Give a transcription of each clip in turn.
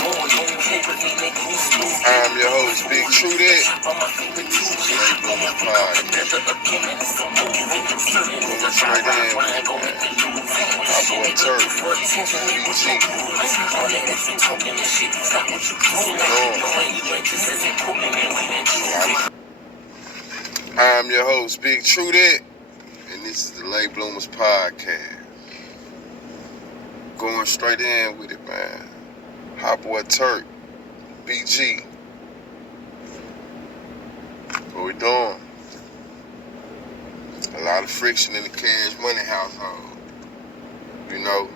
I'm your host, Big True That. This is Late Bloomer Podcast. Going straight in with it, man. My boy Turk, BG. I'm your host, Big True That, and this is the Late Bloomers Podcast. Going straight in with it, man. Hot boy Turk, BG. What we doing? A lot of friction in the Cash Money household. You know,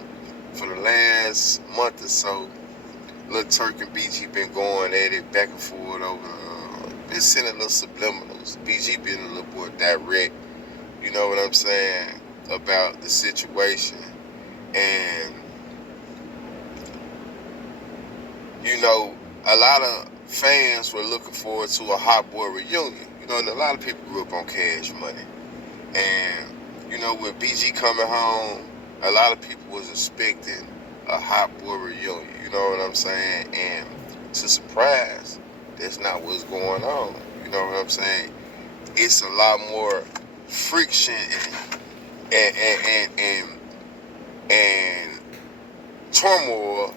for the last month or so, Lil Turk and BG been going at it back and forth over, been sending little subliminals. BG been a little more direct, you know what I'm saying, about the situation. And, you know, a lot of fans were looking forward to a Hot Boy reunion. You know, a lot of people grew up on Cash Money. And, you know, with BG coming home, a lot of people was expecting a Hot Boy reunion. You know what I'm saying? And to and that's not what's going on. You know what I'm saying? It's a lot more friction and turmoil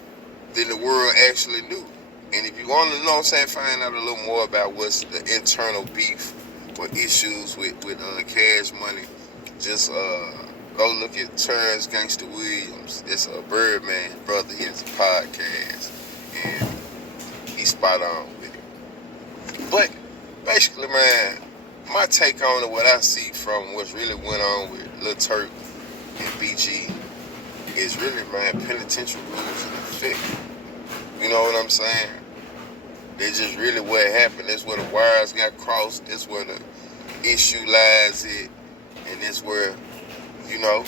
than the world actually knew. And if you want to know what I'm saying, find out a little more about what's the internal beef or issues with Cash Money, just go look at Terrence Gangsta Williams. That's a Birdman brother. He has a podcast, and he's spot on with it. But basically, man, my take on it, what I see from what's really went on with Lil Turk and BG is really, man, penitentiary rules in effect. You know what I'm saying? That's just really what happened. That's where the wires got crossed. That's where the issue lies at. And that's where, you know,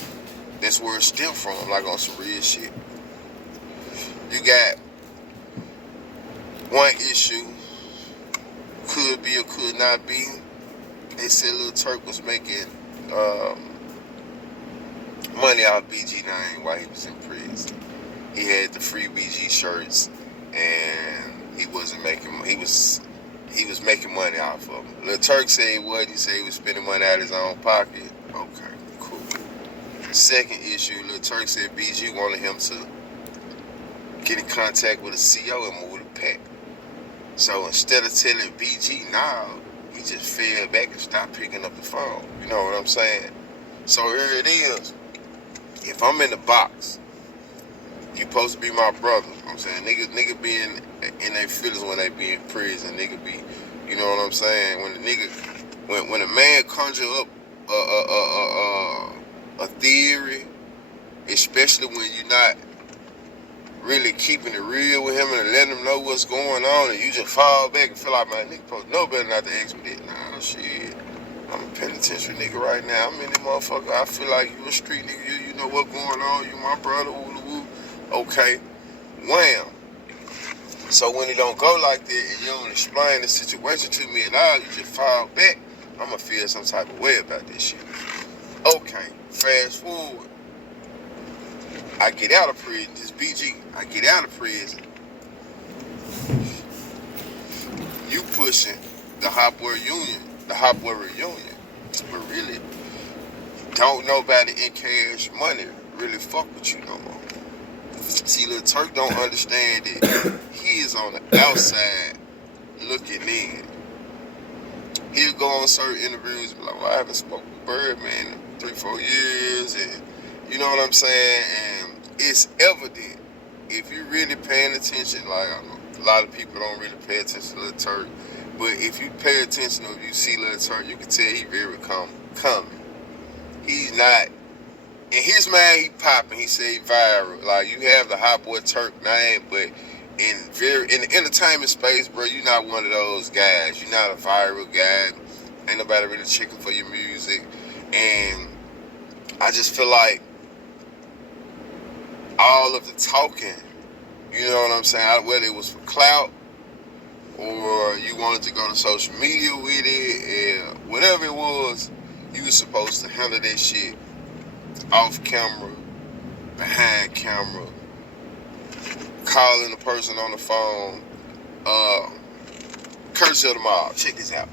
that's where it stemmed from, like on some real shit. You got one issue, could be or could not be. They said Lil Turk was making money off BG name while he was in prison. He had the free BG shirts, and he wasn't making. He was making money off of them. Lil Turk said he wasn't. He said he was spending money out of his own pocket. Okay, cool. Second issue, Lil Turk said BG wanted him to get in contact with a CO and move the pack. So instead of telling BG now, he just fell back and stopped picking up the phone. You know what I'm saying? So here it is. If I'm in the box, you supposed to be my brother. You know what I'm saying? Nigga be in their feelings when they be in prison. Nigga be, you know what I'm saying? When a man conjure up a theory, especially when you're not really keeping it real with him and letting him know what's going on, and you just fall back and feel like, man, nigga supposed to know better not to ask me that. Nah, shit. I'm a penitentiary nigga right now. I'm in this motherfucker. I feel like you a street nigga. You know what's going on. You my brother. Woo. Okay. Wham. So when it don't go like that and you don't explain the situation to me at all, you just fall back, I'm going to feel some type of way about this shit. Okay. Fast forward. I get out of prison. This BG. I get out of prison. You pushing the Hot Boy reunion. But really, don't nobody in Cash Money really fuck with you no more. See, Lil Turk don't understand that he is on the outside looking in. He'll go on certain interviews and be like, well, I haven't spoken with Birdman in 3-4 years, and you know what I'm saying? And it's evident, if you're really paying attention, like I know a lot of people don't really pay attention to Lil Turk, but if you pay attention or you see Lil Turk, you can tell he very coming. He's not, in his mind, he popping. He say viral. Like, you have the Hot Boy Turk name, but in the entertainment space, bro, you're not one of those guys. You're not a viral guy. Ain't nobody really checking for your music. And I just feel like all of the talking, you know what I'm saying, whether it was for clout or you wanted to go to social media with it, and whatever it was, you were supposed to handle that shit off camera, behind camera, calling the person on the phone. Courtesy of the mob. Check this out.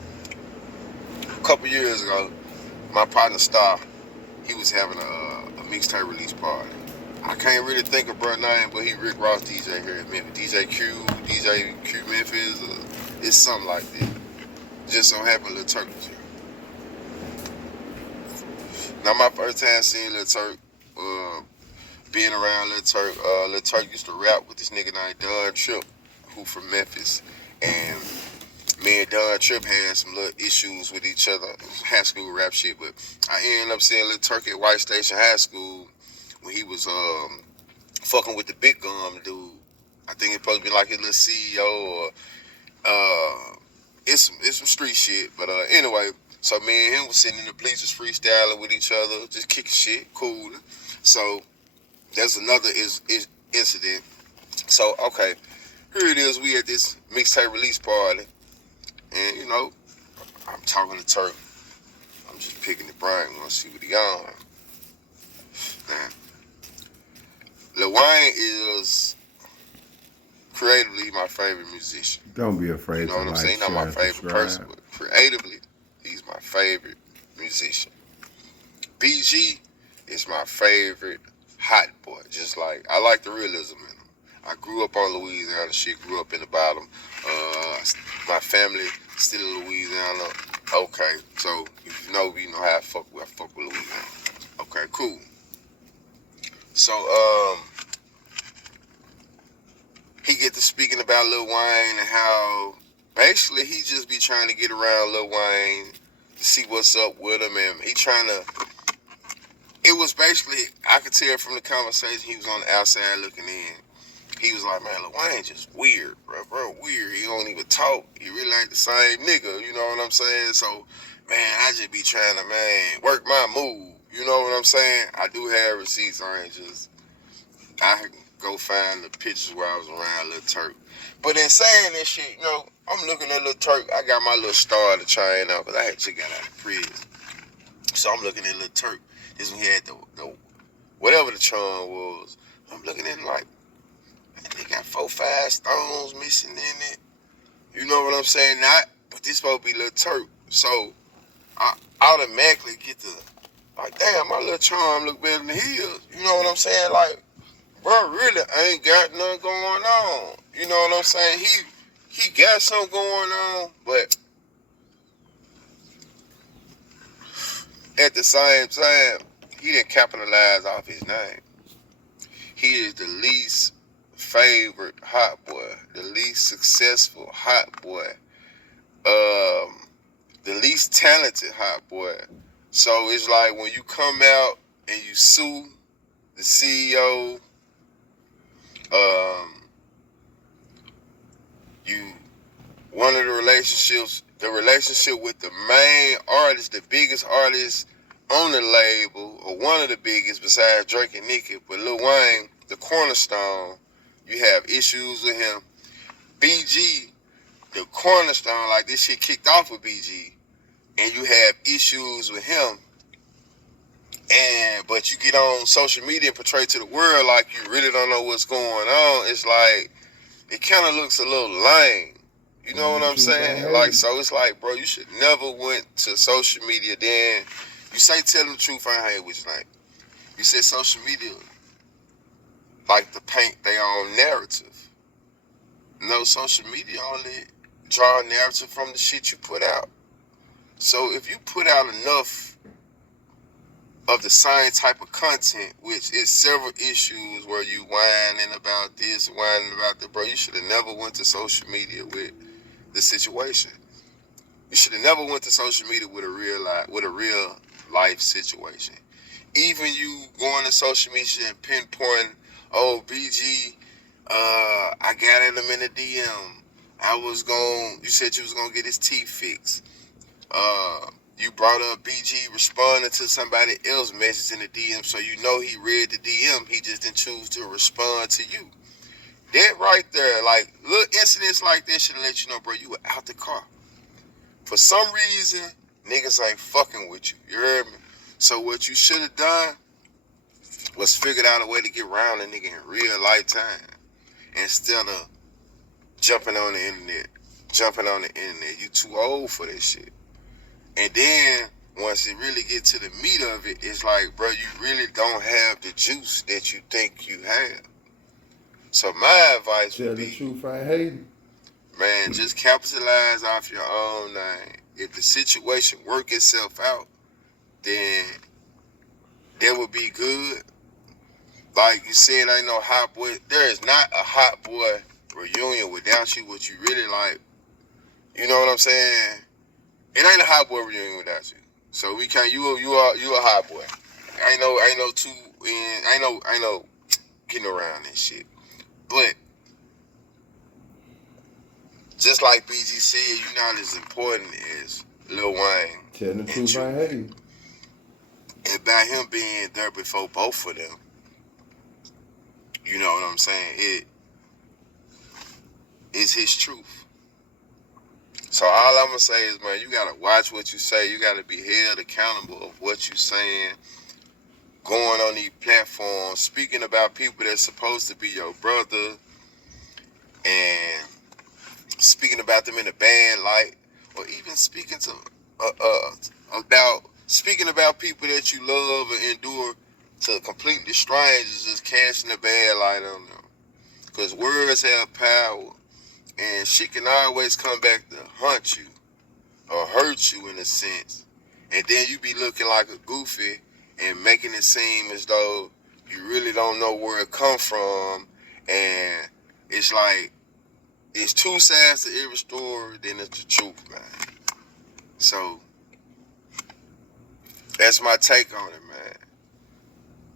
A couple years ago, my partner Star, he was having a mixtape release party. I can't really think of bruh name, but he Rick Ross DJ here in Memphis. DJ Q Memphis, it's something like that. Just so happened Lil Turk was here. Now my first time seeing Lil Turk, being around Lil Turk, Lil Turk used to rap with this nigga named Don Trip, who from Memphis. And me and Don Trip had some little issues with each other, high school rap shit, but I ended up seeing Lil Turk at White Station High School when he was fucking with the Big Gum dude. I think it's supposed to be like his little CEO or it's some street shit. But anyway, so me and him was sitting in the bleachers freestyling with each other, just kicking shit, cool. So there's another incident. So okay, here it is. We at this mixtape release party, and you know, I'm talking to Turk. I'm just picking the brain. We're gonna see what he on. Now, Lil Wayne is creatively my favorite musician. Don't be afraid. You know what I'm saying? Not my favorite person, but creatively, he's my favorite musician. BG is my favorite hot boy. Just like I like the realism in him. I grew up on Louisiana shit. Grew up in the bottom. My family still in Louisiana. Okay, so if you know how I fuck with Louisiana. Okay, cool. So he get to speaking about Lil Wayne and how basically he just be trying to get around Lil Wayne to see what's up with him, and he trying to. It was basically, I could tell from the conversation, he was on the outside looking in. He was like, man, Lil Wayne just weird, bro, weird. He don't even talk. He really ain't the same nigga, you know what I'm saying? So, man, I just be trying to, man, work my move. You know what I'm saying? I do have receipts. I can go find the pictures where I was around Lil Turk. But in saying this shit, you know, I'm looking at Lil Turk. I got my little star to chain out because I had just got out of prison. So I'm looking at Lil Turk. This when he had the whatever the charm was. I'm looking at him like, man, they got 4-5 stones missing in it. You know what I'm saying? But this supposed to be Lil Turk. So I automatically get the, like, damn, my little charm look better than his. You know what I'm saying? Like, bro, really ain't got nothing going on. You know what I'm saying? He got something going on, but at the same time, he didn't capitalize off his name. He is the least favorite hot boy, the least successful hot boy, the least talented hot boy. So it's like when you come out and you sue the CEO, one of the relationship with the main artist, the biggest artist on the label, or one of the biggest besides Drake and Nicki, but Lil Wayne, the cornerstone, you have issues with him. BG, the cornerstone, like this shit kicked off with BG, and you have issues with him. But you get on social media and portray to the world like you really don't know what's going on. It's like, it kind of looks a little lame. You know what I'm saying? Like, so it's like, bro, you should never went to social media. Then you say tell the truth, I hate which like. You say social media like to paint their own narrative. No, social media only draw a narrative from the shit you put out. So if you put out enough of the same type of content, which is several issues where you whining about this, whining about that, bro, you should have never went to social media with the situation. You should have never went to social media with a real life situation. Even you going to social media and pinpointing, oh, BG, I got at him in the DM. You said you was gonna get his teeth fixed. You brought up BG responding to somebody else's message in the DM, so you know he read the DM. He just didn't choose to respond to you. That right there, like, little incidents like this should let you know, bro, you were out the car. For some reason, niggas ain't fucking with you. You heard me? So what you should have done was figured out a way to get around a nigga in real lifetime. instead of jumping on the internet. You too old for that shit. And then once it really get to the meat of it, it's like, bro, you really don't have the juice that you think you have. So my advice would be, tell the truth, I hate it. Man, just capitalize off your own name. If the situation work itself out, then that would be good. Like you said, ain't no hot boy. There is not a hot boy reunion without you. What you really like, you know what I'm saying? It ain't a hot boy reunion without you. So we can't. You a hot boy. Ain't no two in. Ain't no getting around that shit. But just like BG said, you're not as important as Lil Wayne. Tell the truth, I hate it. And by him being there before both of them, you know what I'm saying? It is his truth. So all I'm gonna say is, man, you gotta watch what you say. You gotta be held accountable of what you're saying. Going on these platforms, speaking about people that's supposed to be your brother, and speaking about them in a bad light, or even speaking to about people that you love and endure to completely strangers, just casting a bad light on them. Because words have power, and shit can always come back to haunt you or hurt you in a sense. And then you be looking like a goofy and making it seem as though you really don't know where it come from. And it's like, it's two sides to every story, then it's the truth, man. So that's my take on it, man.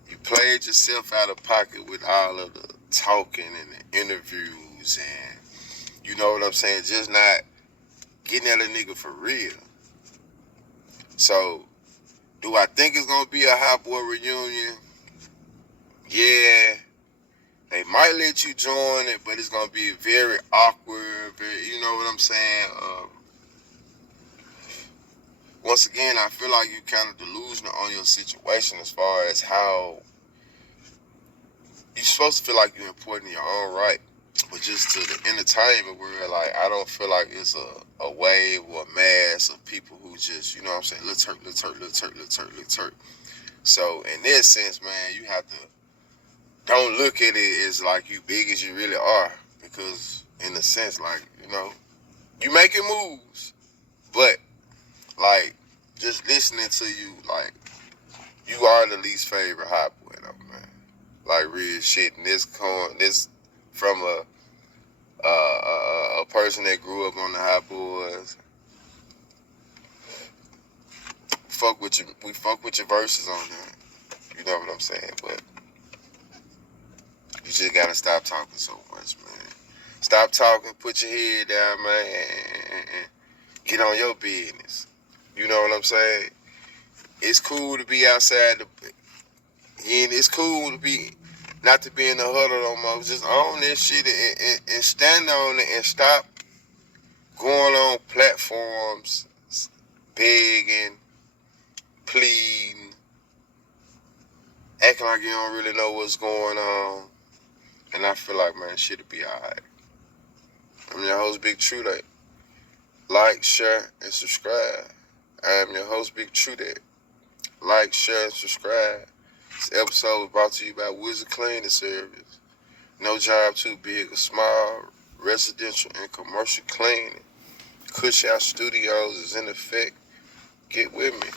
You played yourself out of pocket with all of the talking and the interviews, and you know what I'm saying, just not getting at a nigga for real. So, do I think it's gonna be a hot boy reunion? Yeah. They might let you join it, but it's gonna be very awkward, you know what I'm saying? Once again, I feel like you're kind of delusional on your situation as far as how you're supposed to feel like you're important in your own right. But just to the entertainment world, like, I don't feel like it's a wave or a mass of people who just, you know what I'm saying, let's hurt. So in this sense, man, you have to, don't look at it as like you big as you really are. Because in a sense, like, you know, you making moves. But, like, just listening to you, like, you are the least favorite hot boy, though, man. Like, real shit. And this from a person that grew up on the Hot Boys. We fuck with your verses on that. You know what I'm saying? But you just gotta stop talking so much, man. Stop talking, put your head down, man, and get on your business. You know what I'm saying? It's cool to be outside and it's cool to be not to be in the huddle no more. Just own this shit and stand on it and stop going on platforms begging, pleading, acting like you don't really know what's going on. And I feel like, man, shit'll be alright. I'm your host, Big True That. Like, share, and subscribe. I am your host, Big True That. Like, share, and subscribe. This episode was brought to you by Wizard Cleaning Service. No job too big or small. Residential and commercial cleaning. Cush Out Studios is in effect. Get with me.